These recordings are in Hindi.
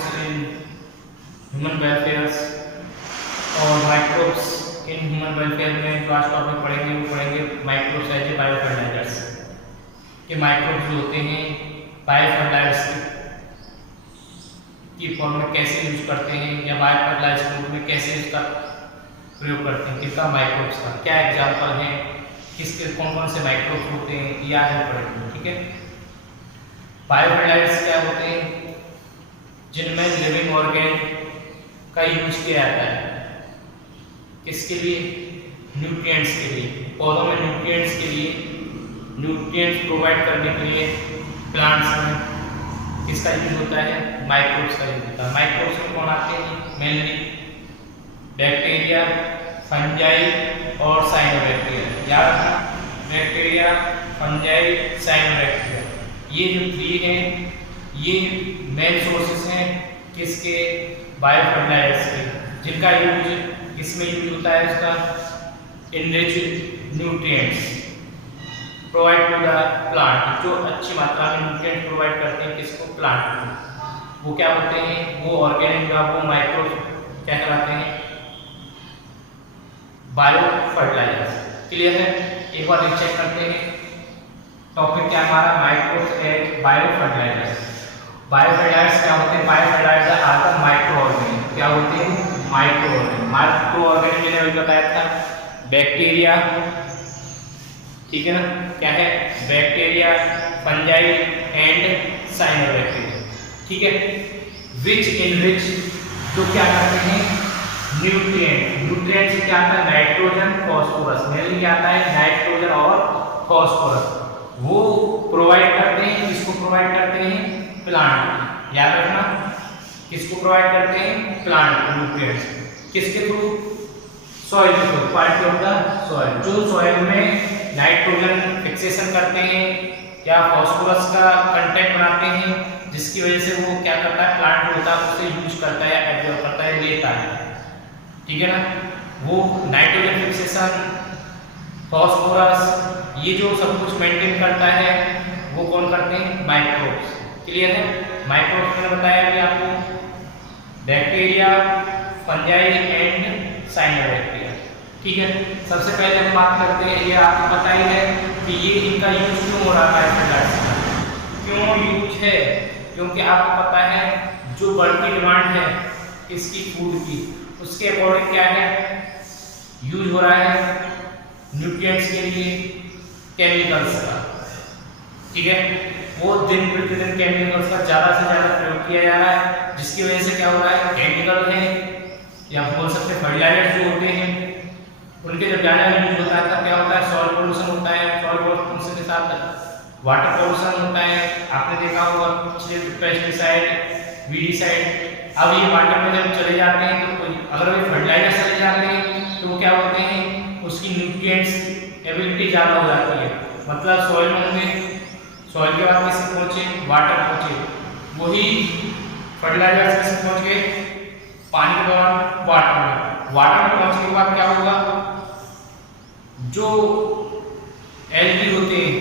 माइक्रोब्स इन ह्यूमन वेलफेयर और माइक्रोब्स इन ह्यूमन वेलफेयर में जो आज टॉपिक पढ़ेंगे वो पढ़ेंगे microbes as a bio fertilizers के माइक्रोब्स जो होते हैं बायो फर्टिलाइजर्स की फॉर्म में कैसे यूज करते हैं या बायो फर्टिलाइजर के रूप में कैसे इसका प्रयोग करते हैं, किसका माइक्रोब्स का क्या एग्जाम्पल है, किसके कौन कौन से माइक्रोब्स होते हैं ये आज हम पढ़ेंगे। ठीक है, बायो फर्टिलाइजर्स क्या होते हैं, जिनमें लिविंग ऑर्गेन का यूज किया जाता है, किसके लिए, न्यूट्रिएंट्स के लिए, पौधों में न्यूट्रिएंट्स के लिए, न्यूट्रिएंट्स प्रोवाइड करने के लिए प्लांट्स में किसका यूज होता है, माइक्रोब्स का यूज होता है। माइक्रोब्स में कौन आते हैं, मेनली बैक्टीरिया, फंजाई और साइनोबैक्टीरिया। याद रखना, बैक्टीरिया, फंजाई, साइनोबैक्टीरिया, ये जो थ्री हैं ये मेन सोर्सेस हैं किसके, बायो फर्टिलाइजर्स के, जिनका यूज किसमें यूज होता है, इसका enrich nutrients provide to the plant, जो अच्छी मात्रा में न्यूट्रिएंट प्रोवाइड करते हैं किसको, प्लांट को। वो क्या होते हैं, वो ऑर्गेनिक या वो माइक्रोब क्या कहलाते हैं, बायो फर्टिलाइजर्स। क्लियर है, एक बार चेक करते हैं टॉपिक क्या हमारा, microbes and bio fertilizers. Bio fertilizers क्या होते हैं, bio fertilizer are the micro organism, क्या होते हैं, माइक्रो ऑर्गेनिज्म। माइक्रो ऑर्गेनिज्म मैंने अभी बताया था, बैक्टीरिया, ठीक है ना, क्या है, बैक्टीरिया, फंजाई एंड साइनोबैक्टीरिया। ठीक है, विच इनरिच, जो क्या करते हैं, न्यूट्रिएंट, न्यूट्रिएंट से क्या आता है, नाइट्रोजन, फास्फोरस, मेनली क्या आता है, नाइट्रोजन और फास्फोरस, वो प्रोवाइड करते हैं, किसको प्रोवाइड करते हैं, प्लांट। याद रखना, किसको प्रोवाइड करते हैं, प्लांट न्यूट्रिएंट्स, किसके थ्रू, सॉइल के through, quality of the soil, जो सॉइल में नाइट्रोजन फिक्सेशन करते हैं या फास्फोरस का कंटेंट बनाते हैं, जिसकी वजह से वो क्या करता है, प्लांट होता है उसे यूज करता है, एब्जॉर्ब करता है, लेता है। ठीक है ना, वो नाइट्रोजन फिक्सेशन, फास्फोरस, ये जो सब कुछ मेंटेन करता है वो कौन करते हैं, माइक्रोब्स। क्लियर है, माइक्रोब्स मैंने बताया अभी आपको, बैक्टीरिया, फंजाई एंड साइनोबैक्टीरिया। ठीक है, सबसे पहले हम बात करते हैं, ये आपको पता ही है कि ये इनका यूज क्यों हो रहा है, क्यों यूज है, क्योंकि आपको पता है जो बढ़ती डिमांड है इसकी फूड की, उसके अकॉर्डिंग क्या है, यूज हो रहा है न्यूट्रिएंट्स के लिए केमिकल्स का। ठीक है, वो दिन प्रतिदिन केमिकल्स का ज़्यादा से ज़्यादा प्रयोग किया जा रहा है, जिसकी वजह से क्या हो रहा है, केमिकल है या बोल सकते हैं फर्टिलाइजर जो होते हैं उनके जब ज़्यादा यूज होता है तब क्या होता है, सॉइल पोल्यूशन होता है, सॉइल पोल्यूशन के साथ वाटर पोल्यूशन होता है। आपने देखा होगा पिछले पेस्टिसाइड, वीडिसाइड, अब ये वाटर में जब चले जाते हैं तो अगर वे फर्टिलाइजर चले जाते हैं तो क्या होते हैं, उसकी न्यूट्रिएंट्स एबिलिटी ज़्यादा हो जाती है, मतलब सॉइल में होंगे, सॉइल के बाद किससे पहुँचे, वाटर पहुँचे, वही फर्टिलाइजर किससे पहुँच गए, पानी के दौरान वाटर में, वाटर में पहुँचने के बाद क्या होगा, जो एल्गी होते हैं,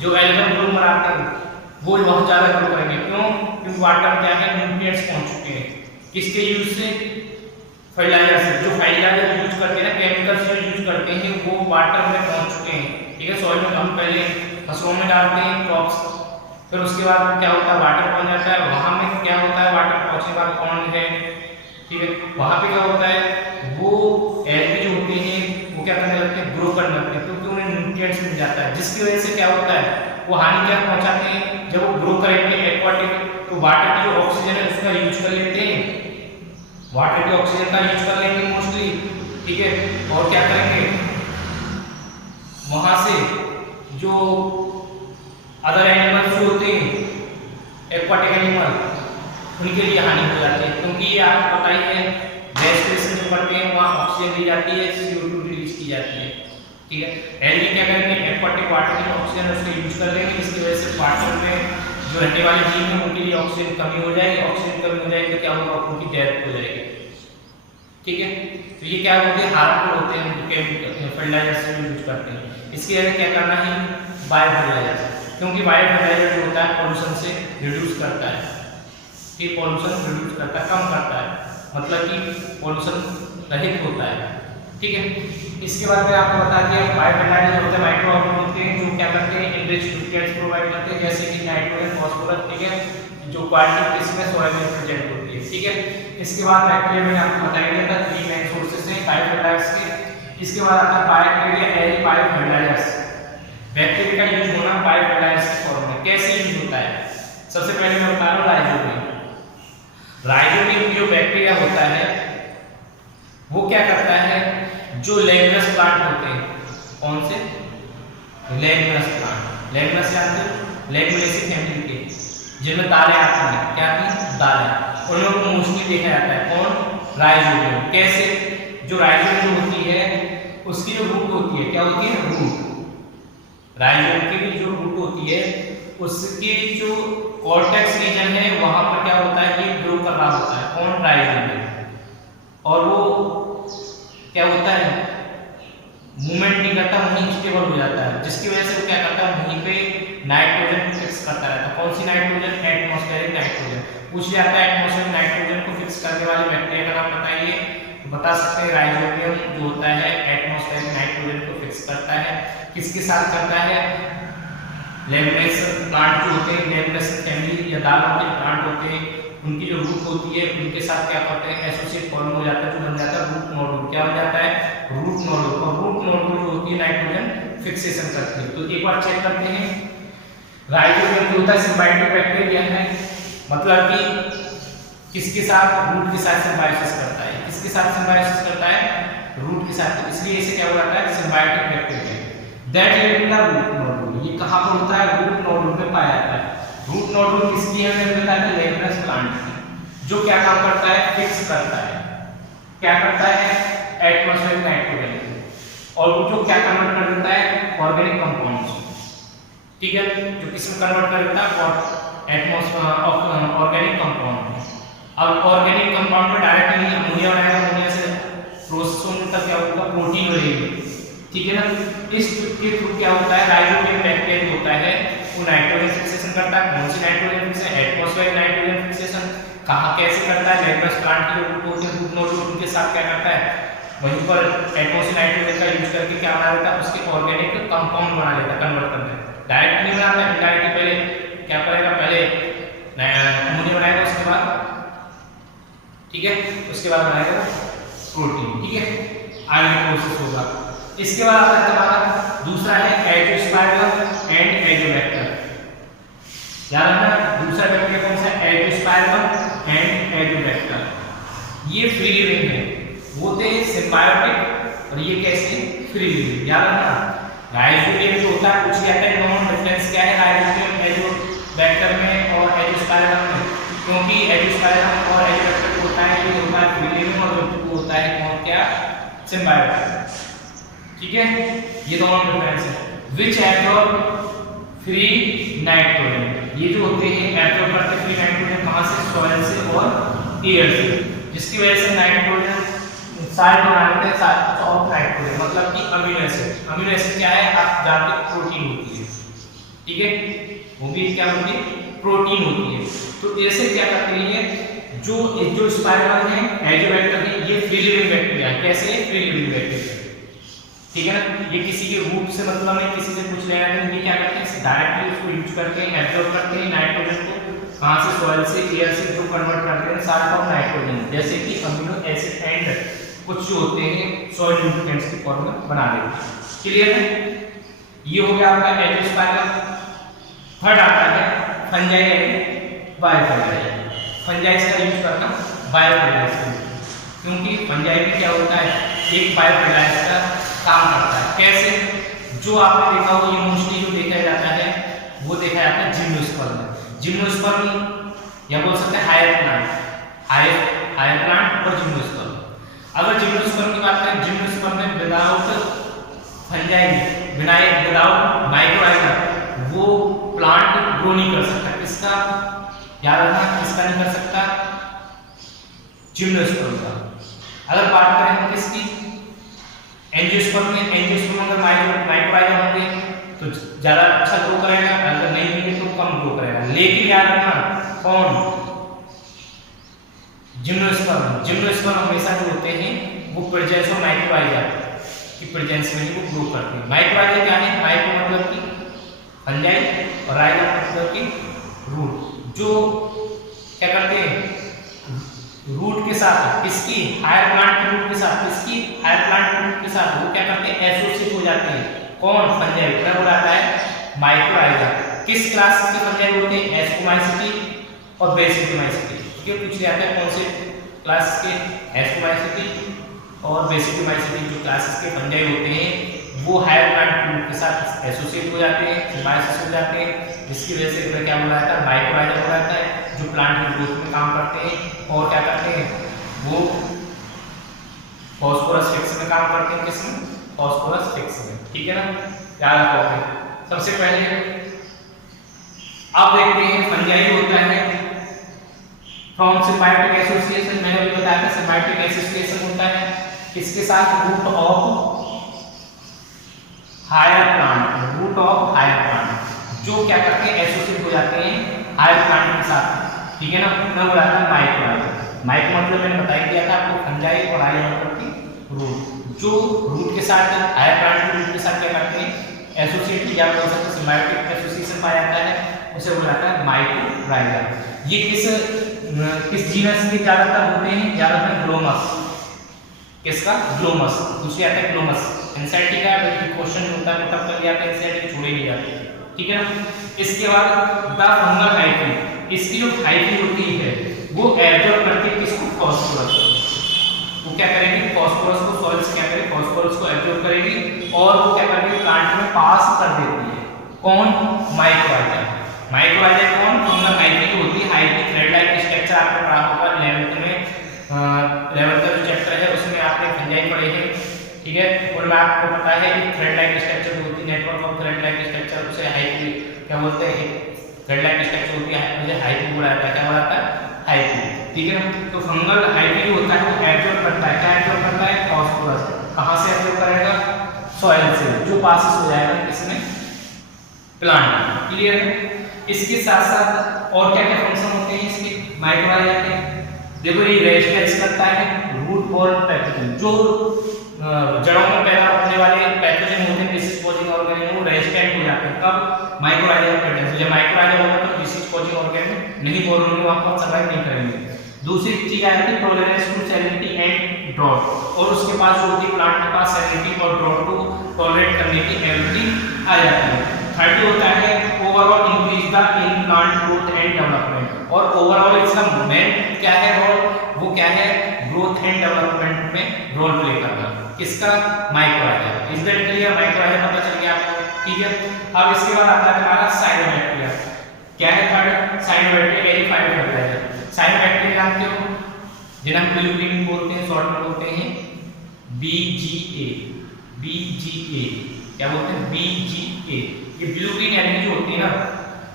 जो एल्गल ग्रो बनाते हैं वो बहुत ज़्यादा ग्रो करेंगे। क्यों, क्योंकि वाटर में क्या है, न्यूट्रिएंट्स पहुँच चुके हैं, किसके यूज से, फर्टिलाइजर से। जो फर्टिलाइजर यूज करते हैं ना, केमिकल्स जो यूज करते हैं वो वाटर में पहुँच चुके हैं। ठीक है, सॉइल में हम पहले फसलों में डालते हैं क्रॉप्स, फिर उसके बाद क्या होता है, वाटर पहुँच जाता है, वहाँ में क्या होता है, वाटर पहुँचने के बाद पॉन्ड है, ठीक है, वहाँ पे क्या होता है, वो एल्गी जो होते हैं वो क्या करने लगते हैं, ग्रो करने लगते हैं, क्योंकि उन्हें न्यूट्रिएंट्स मिल जाता है, जिसकी वजह से क्या होता है, वो हानि क्या पहुँचाते हैं, जब वो ग्रो करेंगे एक्वाटिक तो वाटर की जो ऑक्सीजन है उसका यूज कर लेते हैं, वाटर की ऑक्सीजन का यूज कर लेंगे मोस्टली। ठीक है, और क्या करेंगे, वहाँ से जो अदर एनिमल्स जो होते हैं, एक्वाटिक एनिमल, उनके लिए हानि हो जाती है, क्योंकि ये आपको पता ही है रेस्पिरेशन जो करते हैं वहाँ ऑक्सीजन दी जाती है, CO2 रिलीज की जाती है। ठीक है, एल्गी क्या करेंगे, एक्वाटिक वाटर की ऑक्सीजन उसको यूज कर लेंगे, इसकी वजह से वाटर में जो रहने वाले जीव हैं उनके लिए ऑक्सीजन कमी हो जाएगी, ऑक्सीजन कमी हो जाएगी तो क्या होगा, उनकी डेथ हो जाएगी। ठीक है, तो ये क्या होते हैं, हार्मफुल होते हैं, फर्टिलाइजर से यूज करते हैं। इसके लिए क्या करना है, बायो फर्टिलाइजर, क्योंकि बायो फर्टिलाइजर जो होता है पोल्यूशन से रिड्यूस करता है। फिर पॉल्यूशन रिड्यूस करता है, कम करता है, मतलब कि पॉल्यूशन रहित होता है। ठीक है, इसके बाद में आपको बता दिया बायो फर्टिलाइजर होते हैं, माइक्रो ऑर्गेनिज्म होते हैं जो क्या करते हैं, एनरिच न्यूट्रिएंट्स प्रोवाइड करते हैं, जैसे कि नाइट्रोजन, फास्फोरस, ठीक है, जो क्वाड्रेटिक किस्म में सॉइल में प्रेजेंट होती है। ठीक है, इसके बाद बैक्टीरिया में आपको बता दिया था 3 मेन सोर्सेस हैं बायो फर्टिलाइजर्स के। इसके बाद आता है bacteria as bio fertilizers. Bacteria का यूज होना बायो फर्टिलाइजर्स के फॉर्म में कैसे यूज होता है, सबसे पहले मैं बता रहा हूं राइजोबियम। राइजोबियम जो बैक्टीरिया होता है वो क्या करता है, जो लेगुमिनस प्लांट होते हैं, कौन से लेगुमिनस प्लांट, लेगुमिनस जानते हो, लेगुमिनेसी फैमिली के जिनमें दालें आती हैं, क्या आती हैं, दालें, उन लोगों को मोस्टली देखा जाता है, कौन, राइजोबियम। कैसे, जो राइजोबियम होती है उसकी जो रूट होती है, क्या होती है, रूट, राइजोबियम की भी जो रूट होती है उसकी जो कॉर्टेक्स रीजन है वहां पर क्या होता है, ये ग्रो कर रहा होता है, कौन, राइजोबियम, और वो क्या होता है, मूवमेंट नहीं करता, वहीं स्टेबल हो जाता है, जिसकी वजह से वो क्या करता है, वहीं पे नाइट्रोजन फिक्स करता रहता है। कौन सी नाइट्रोजन, एटमॉस्फेरिक नाइट्रोजन। पूछ जाता है एटमॉस्फेरिक नाइट्रोजन को फिक्स करने वाले बैक्टीरिया का नाम बताइए, तो बता सकते हैं राइजोबियम जो होता है एटमॉस्फेरिक नाइट्रोजन को फिक्स करता है। किसके साथ करता है, लेगुमिनेस प्लांट जो होते हैं, लेगुमिनेस फैमिली या दालों के प्लांट होते हैं, उनकी जो रूट होती है उनके साथ क्या करते हैं, एसोसिएट फॉर्म हो जाता है, जो बन जाता है रूट नोडुल। क्या बन जाता है, रूट नोडुल। और रूट नोडुल जो होती है नाइट्रोजन फिक्सेशन करती है। तो एक बार चेक करते हैं, राइजोबियम जो होता है सिम्बायोटिक बैक्टीरिया है, मतलब कि किसके साथ, रूट के साथ सिम्बायोसिस करता है। किसके साथ सिम्बायोसिस करता है, रूट के साथ, इसलिए इसे क्या हो जाता है, symbiotic bacteria. That live in the root nodule, ये कहां पर होता है, रूट नोडुल में पाया जाता है। रूट नोडुल किसकी है, मैंने बताया था, लेगुमिनस प्लांट की, जो क्या काम करता है, फिक्स करता है, क्या करता है, एटमॉस्फेरिक नाइट्रोजन, और वो जो क्या कन्वर्ट कर देता है, ऑर्गेनिक कंपाउंड्स, ठीक है, जो किसमें कन्वर्ट कर देता है, ऑर्गेनिक कंपाउंड। अब ऑर्गेनिक कंपाउंड में डायरेक्टली अमोनिया बनाएगा, अमोनिया से प्रोसेस होने तक क्या होगा, प्रोटीन बनेगी, ठीक है ना। इस के थ्रू क्या होता है, राइजोबियम बैक्टीरिया होता है वो नाइट्रोजन फिक्सेशन करता है। कौन सी nitrogen fixation, atmospheric nitrogen fixation. कहां कैसे करता है, लेगुमिनस प्लांट की रूट होती है, रूट नोडुल, उनके साथ क्या करता है, वहीं पर एटमॉस्फेरिक नाइट्रोजन का यूज करके क्या बना देता है, उसके ऑर्गेनिक कंपाउंड बना लेता है, कन्वर्ट कर देता है। डायरेक्ट नहीं बनाता, इनडायरेक्टली पहले क्या करेगा, पहले अमोनिया बनाएगा, उसके बाद, ठीक है, उसके बाद बनाएगा प्रोटीन, ठीक है, आगे प्रोसेस होगा। इसके बाद आता है हमारा दूसरा है एंजियोस्पर्म एंड एंजियोबैक्टर। याद रखना, दूसरा बैक्टीरिया कौन सा है, एंजियोस्पर्म एंड एंजियोबैक्टर। ये फ्री लिविंग है, वो थे सिम्बायोटिक और ये कैसे, फ्री लिविंग। याद रखना, राइजोबियम जो होता है पूछ जाता है नॉन डिफरेंस क्या है राइजोबियम एंजियोबैक्टर में और एंजियोस्पर्म में, क्योंकि एंजियोस्पर्म और एंजियोबैक्टर होता है, ये होता है फ्री लिविंग और जो होता है कौन, क्या, सिम्बायोटिक, ठीक है। ये दोनों डिफरेंस है। विच एब्जॉर्ब फ्री नाइट्रोजन, ये जो होते हैं एब्जॉर्ब करते फ्री नाइट्रोजन कहां से, सॉइल से और एयर से, जिसकी वजह से नाइट्रोजन साल्ट बना लेते हैं, साल्ट ऑफ नाइट्रोजन, मतलब कि अमीनो एसिड। अमीनो एसिड क्या है, आप जानते हैं, प्रोटीन होती है, ठीक है, वो भी क्या होती है, प्रोटीन होती है। तो ऐसे क्या करते हैं, जो स्पाइरल है, एंजियोबैक्टर है, ये फ्री लिविंग बैक्टीरिया है। कैसे, फ्री लिविंग बैक्टीरिया, ठीक है ना, ये किसी के रूट से मतलब नहीं, किसी से कुछ लेना नहीं, ये क्या करते हैं, डायरेक्टली उसको यूज करते हैं, एब्जॉर्ब करते हैं नाइट्रोजन को, कहां से, सॉइल से, एयर से, जो कन्वर्ट करते हैं साल्ट ऑफ नाइट्रोजन, जैसे कि अमीनो एसिड एंड कुछ जो होते हैं सॉइल न्यूट्रिएंट्स की फॉर्म में बना देते हैं। क्लियर है, ये हो गया आपका एंजियोस्पर्म। थर्ड आता है फंजाई एंड बायोफंजाई। फंजाई का यूज करना बायोफर्टिलाइजर, क्योंकि फंजाई में क्या होता है, एक बायोफर्टिलाइजर का काम करता है। कैसे, जो आपने देखा हो, ये मोस्टली जो देखा जाता है वो देखा जाता है जिम्नोस्पर्म। जिम्नोस्पर्म या बोल सकते हैं हायर प्लांट, हायर प्लांट और जिम्नोस्पर्म। अगर जिम्नोस्पर्म की बात करें, जिम्नोस्पर्म में विदाउट फंजाई, विदाउट माइक्रोराइजा वो प्लांट ग्रो नहीं कर सकता। किसका, याद रखना, किसका नहीं कर सकता, जिम्नोस्पर्म का। अगर बात करें हम किसकी, एंजियोस्पर्म में, एंजियोस्पर्म अगर माइक्रोराइजा होंगे तो ज्यादा अच्छा ग्रो करेगा, अगर नहीं होंगे तो कम ग्रो करेगा। लेकिन याद रखना, कौन, जिम्नोस्पर्म हमेशा जो होते हैं वो प्रेजेंस ऑफ माइक्रोराइजा की प्रेजेंस में ही वो ग्रो करते हैं। माइक्रोराइजा क्या है? माइक्रो मतलब कि फंजाई और राइजा मतलब कि रूट, जो क्या करते हैं रूट के साथ, किसकी हायर प्लांट के रूट के साथ, किसकी हायर प्लांट के रूट के साथ वो क्या करते हैं एसोसिएट हो जाते हैं। कौन? फंजाई। क्या हो जाता है माइक्रोराइजा। किस क्लास के फंजाई होते हैं? एस्कोमाइसिटी और बेसिकोमाइसिटी। क्यों पूछ लिया था कौन से क्लास के? एस्कोमाइसिटी और बेसिकोमाइसिटी जो क्लासेस के फंजाई होते हैं वो हायर प्लांट के रूट के साथ एसोसिएट हो जाते हैं, सिम्बायोसिस हो जाते हैं, जिसकी वजह से क्या हो जाता है माइक्रोराइजा हो जाता है, जो प्लांट की ग्रोथ में काम करते हैं और क्या करते हैं वो फॉस्फोरस फिक्स में काम करते हैं। किसमें? फॉस्फोरस फिक्स में। ठीक है ना, याद रखोगे। सबसे पहले अब देखते हैं फंजाई होता है फ्रॉम सिम्बायोटिक एसोसिएशन। मैंने अभी बताया था सिम्बायोटिक एसोसिएशन होता है किसके साथ? Root of higher plant, root of higher plant, जो क्या करते हैं एसोसिएट हो जाते हैं हायर प्लांट के साथ। ठीक है ना, तब हो जाता है माइक्रोराइजा। माइक्रो मतलब मैंने बताया दिया था आपको फंजाई और राइजा मतलब की रूट, जो रूट के साथ हायर प्लांट के रूट के साथ क्या करते हैं एसोसिएट या बोल सकते हैं सिम्बायोटिक एसोसिएशन पाया जाता है, उसे हो जाता है माइक्रोराइजा। ये किस जीनस के ज्यादातर होते हैं? ज्यादातर ग्लोमस। किसका? ग्लोमस। दूसरी आता है ग्लोमस एनसीईआरटी का क्वेश्चन होता है तब तक आता है, एनसीईआरटी छोड़े नहीं जाते। ठीक है ना, इसके बाद द फंगल हाइफी, इसकी जो हाइफी होती है वो एब्जॉर्ब करती है किसको? फास्फोरस। वो क्या करेगी? फास्फोरस को सॉइल से क्या करेगी? फास्फोरस को एब्जॉर्ब करेगी और वो क्या करेगी प्लांट में पास कर देती है। कौन? माइक्रोराइजा। माइक्रोराइजा कौन? फंगल हाइफी जो होती है, हाइफी थ्रेड लाइक स्ट्रक्चर आपने पढ़ा होगा 11th में, 11th का जो चैप्टर है उसमें आपने फंजाई पढ़े हैं। ठीक है, और मैं आपको पता है थ्रेड लाइक स्ट्रक्चर होती है, network of thread like structure, उसे हाइफी क्या बोलते हैं? थ्रेड लाइक स्ट्रक्चर होती है, मुझे हाइफी बोला जाता है। क्या बोला जाता है? हाइफी। ठीक है ना, तो फंगल हाइफी होता है वो एब्जॉर्ब करता है। क्या एब्जॉर्ब करता है? फास्फोरस। कहां से एब्जॉर्ब करेगा? सॉइल से, जो पास हो जाएगा किसमें? प्लांट में। क्लियर है? इसके साथ साथ और क्या क्या फंक्शन होते हैं इसके माइक्रोराइजा के? देखो ये रेजिस्टेंस करता है रूट बॉर्न पैथोजन, जो जड़ों में पैदा होने वाले पैथोजन होते हैं डिसीज कॉजिंग ऑर्गेनिज्म, वो रेजिस्टेंट हो जाते हैं। कब? माइक्रोराइजा के प्रेजेंस। जब माइक्रोराइजा होगा तो डिसीज कॉजिंग ऑर्गेनिज्म नहीं बोल रहे वहां पर सर्वाइव नहीं करेंगे। दूसरी चीज आती है tolerance to salinity and drought, और उसके पास जो होती है प्लांट के पास सैलिनिटी और ड्रॉट को टॉलरेट करने की एबिलिटी आ जाती है। थर्ड होता है overall increase the in plant growth and development, और ओवरऑल इसका मूवमेंट क्या है रोल? वो क्या है? ग्रोथ एंड डेवलपमेंट में रोल प्ले करना। किसका? Mycorrhiza. Is that clear? Mycorrhiza पता चल गया आपको। ठीक है, अब इसके बाद आता है हमारा साइनोबैक्टीरिया। क्या है third? Cyanobacteria verified fertilizer. Cyanobacteria जानते हो जिन्हें हम ब्लूग्रीन बोलते हैं, शॉर्ट में बोलते हैं BGA। BGA क्या बोलते हैं? BGA। ये ब्लूग्रीन एल्गी जो होती है ना,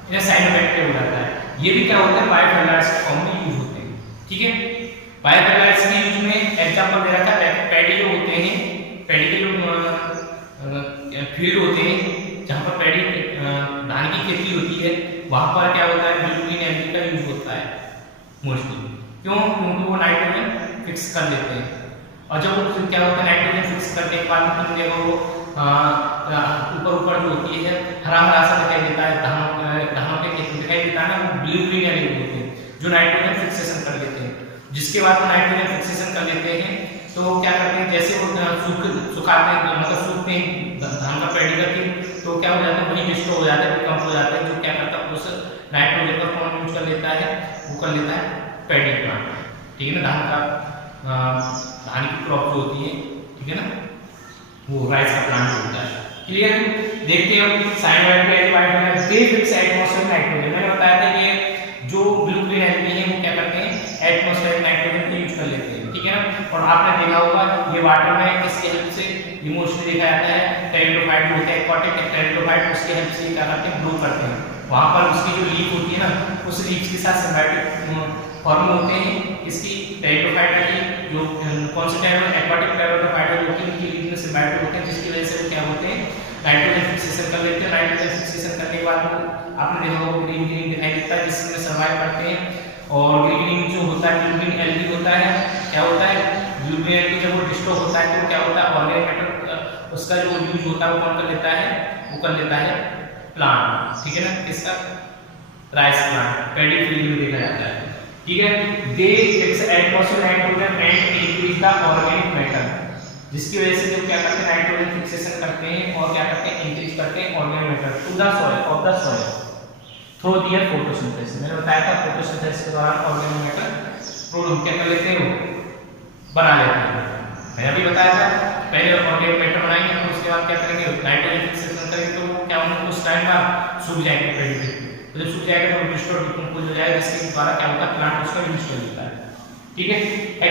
इन्हें साइनोबैक्टीरिया हो जाता है। ये भी क्या होता है? बायोफर्टिलाइजर्स के फॉर्म में यूज होते हैं। ठीक है, बायोफर्टिलाइजर्स के यूज में एग्जांपल दे रखा है पैडी जो होते हैं, पैडी के जो फील्ड होते हैं जहां पर पैडी धान की खेती होती है, वहां पर क्या होता है? ब्लूग्रीन एल्गी का यूज होता है मोस्टली। क्यों? क्योंकि वो नाइट्रोजन फिक्स कर लेते हैं, और जब वो क्या होता है नाइट्रोजन फिक्स करने के बाद तुम देखो वो ऊपर जो होती है हरा हरा सा दिखाई देता है, धानों के खेत में दिखाई देता है ना, वो ब्लूग्रीन एल्गी होते हैं जो नाइट्रोजन फिक्सेशन कर लेते हैं। जिसके बाद वो नाइट्रोजन फिक्सेशन कर लेते हैं तो क्या करते हैं? जैसे वो सुखाते हैं, मतलब सूखते हैं धान का पैडी करके, तो क्या हो जाता है? वही डिस्ट्रॉय हो जाता है, कम हो जाता है, जो क्या करता है उस नाइट्रोजन का फॉर्म यूज कर लेता है, वो कर लेता है पैडी प्लांट। ठीक है ना, धान की क्रॉप जो होती है, ठीक है ना, वो राइस का प्लांट होता है। क्लियर? देखते हैं साइनोबैक्टीरिया दे फिक्स एटमॉस्फेयर नाइट्रोजन। मैंने बताया था ये जो ब्लूग्रीन एल्गी है वो क्या करते हैं? एटमॉस्फेयर नाइट्रोजन को यूज कर लेते हैं। ठीक है ना, और आपने देखा होगा ये वाटर में किसकी हेल्प से ये मोस्टली देखा जाता है? टेरिडोफाइट जो होता है एक्वाटिक टेरिडोफाइट, उसकी हेल्प से क्या करते हैं? ग्रो करते हैं। वहां पर उसकी जो लीफ होती है ना, उस लीफ के साथ सिम्बायोटिक फॉर्म होते हैं इसकी टेरिडोफाइट की, जो कौन से एक्वाटिक टेरिडोफाइट जो कि उनकी लीफ में सिम्बायोटिक होते हैं, जिसकी वजह से वो क्या होते हैं? नाइट्रोजन फिक्सेशन कर लेते हैं। नाइट्रोजन फिक्सेशन करने के बाद आपने देखा होगा ग्रीन ग्रीन दिखाई देता है, जिसमें सर्वाइव करते हैं। और ग्रीनिंग जो होता है ग्लूबिन एल्गी होता है, क्या होता है ग्लूबिन एल्गी जब वो डिस्ट्रॉय होता है तो क्या होता है ऑर्गेनिक मैटर उसका जो यूज होता है वो कौन कर लेता है, वो कर लेता है प्लांट, ठीक है ना, किसका, राइस प्लांट, पैडी फील्ड में देखा जाता है, ठीक है। दे fix atmosphere nitrogen and increase the organic matter, जिसकी वजह से जो क्या करते हैं नाइट्रोजन फिक्सेशन करते हैं और क्या करते हैं इंक्रीज करते हैं organic matter to the soil of the soil through their photosynthesis. मैंने बताया था फोटोसिंथेसिस के दौरान ऑर्गेनिक मैटर प्रोडक्ट क्या कर लेते हैं, बना लेते हैं। मैंने अभी बताया था पहले ऑर्गेनिक मैटर बनाएंगे तो उसके बाद क्या करेंगे नाइट्रोजन फिक्सेशन करेंगे तो वो क्या होंगे कुछ टाइम बाद सूख जाएंगे पेड़ पे, तो जब सूख जाएगा तो डिस्ट्रॉय डिकम्पोज हो जाएगा जिसके द्वारा क्या होता है प्लांट उसका यूज कर लेता है, ठीक है।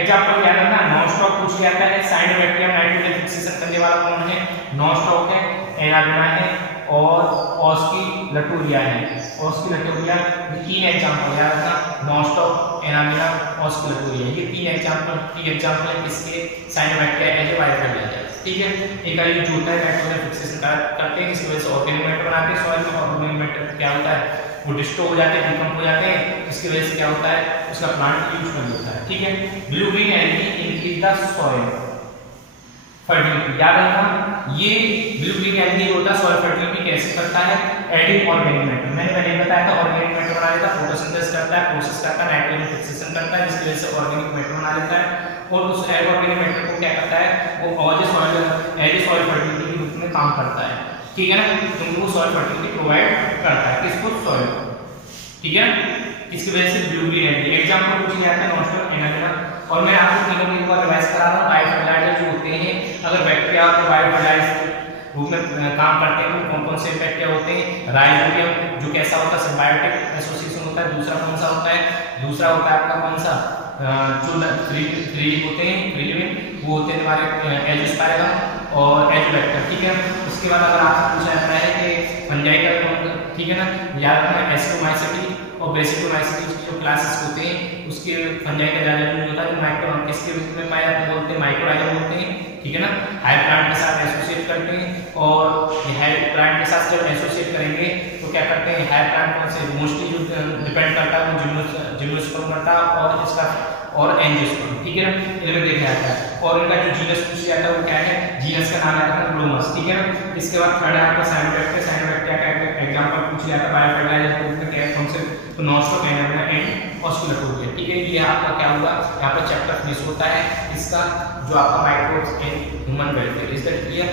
एग्जांपल क्या करना, नॉन स्टॉप पूछ लिया है, साइनोबैक्टीरियम नाइट्रोजन फिक्सेशन करने वाला कौन है, नॉन स्टॉप है, एनाबिना है और ऑस्किलटोरिया है। ऑस्किलटोरिया ये तीन एग्जांपल याद रखना, नॉन स्टॉप, एनाबिना, ऑस्किलटोरिया, ये तीन एग्जांपल है किसके, साइनोबैक्टीरिया एज ए बायोफिल, ठीक है। एक का यूज होता है नाइट्रोजन फिक्सेशन करते हैं, इसकी वजह से ऑर्गेनिक मैटर बनाते हैं सॉइल में, ऑर्गेनिक मैटर क्या होता है वो डिस्ट्रॉय हो जाते हैं, डिकम्प हो जाते हैं, इसकी वजह से क्या होता है उसका प्लांट यूज कर लेता है, ठीक है। Blue green algae increase the soil fertility, याद रखना ये ब्लू ग्रीन एल्गी होता है सॉइल फर्टिलिटी कैसे करता है, एडिंग ऑर्गेनिक मैटर, मैंने पहले बताया था ऑर्गेनिक मैटर बना लेता है, फोटोसिंथेसिस करता है, प्रोसेस करता है, नाइट्रोजन फिक्सेशन करता है जिसकी वजह से ऑर्गेनिक मैटर बना लेता है और उस ऑर्गेनिक मैटर को क्या करता है वो एज ए सॉइल फर्टिलिटी के रूप में काम करता है, ठीक है ना, क्योंकि वो सॉइल फर्टिलिटी प्रोवाइड करता है किसको, सॉइल, ठीक है। इसकी वजह से ब्लू ग्रीन एल्गी एग्जांपल पूछ लिया था नॉन स्टॉप, एनाबिना, और मैं आपको तीनों को एक बार रिवाइज करा रहा हूं। बायोफर्टिलाइजर जो होते हैं अगर बैक्टीरिया और बायोफर्टिलाइजर रूप में काम करते हैं तो कौन कौन से बैक्टीरिया होते हैं, राइजोबियम जो कैसा होता है सिम्बायोटिक एसोसिएशन होता है, दूसरा कौन सा होता है, दूसरा होता है आपका कौन सा जो थ्री होते हैं फ्रीलिविंग वो होते हैं हमारे एंजियोस्पाइरम और एजोबैक्टर, ठीक है। उसके बाद अगर आपसे पूछा जाता है कि फंजाई का, ठीक है ना, याद रखना एस्ट्रोमाइसिटी और बेसिलोमाइसिटी जो क्लासेस होते हैं उसके फंजाई का ज्यादा यूज होता है, माइक्रो किसके रूप में पाया जाता है बोलते हैं माइक्रोराइजा बोलते हैं, ठीक है ना, हाई प्लांट के साथ एसोसिएट करते हैं और ये हाई प्लांट के साथ जब एसोसिएट करेंगे तो क्या करते हैं हाई प्लांट कौन से मोस्टली जो डिपेंड करता है वो जिम्नोस्पर्म करता है और इसका और एंजियोस्पर्म, ठीक है ना, इनमें देखा जाता है और इनका जो जीनस पूछ जाता है वो क्या है, जीनस का नाम आता है ब्लोमस, ठीक है ना। इसके बाद थर्ड है आपका साइनोबैक्टीरिया, साइनोबैक्टीरिया का एग्जांपल पूछ लिया था बायोफर्टिलाइजर के कौन से, तो नॉन स्टॉप, एनाबिना एंड ऑस्किलटोरिया, ठीक है। ये आपका क्या होगा यहाँ पर चैप्टर फिनिश होता है इसका जो आपका microbes in human welfare, is that clear.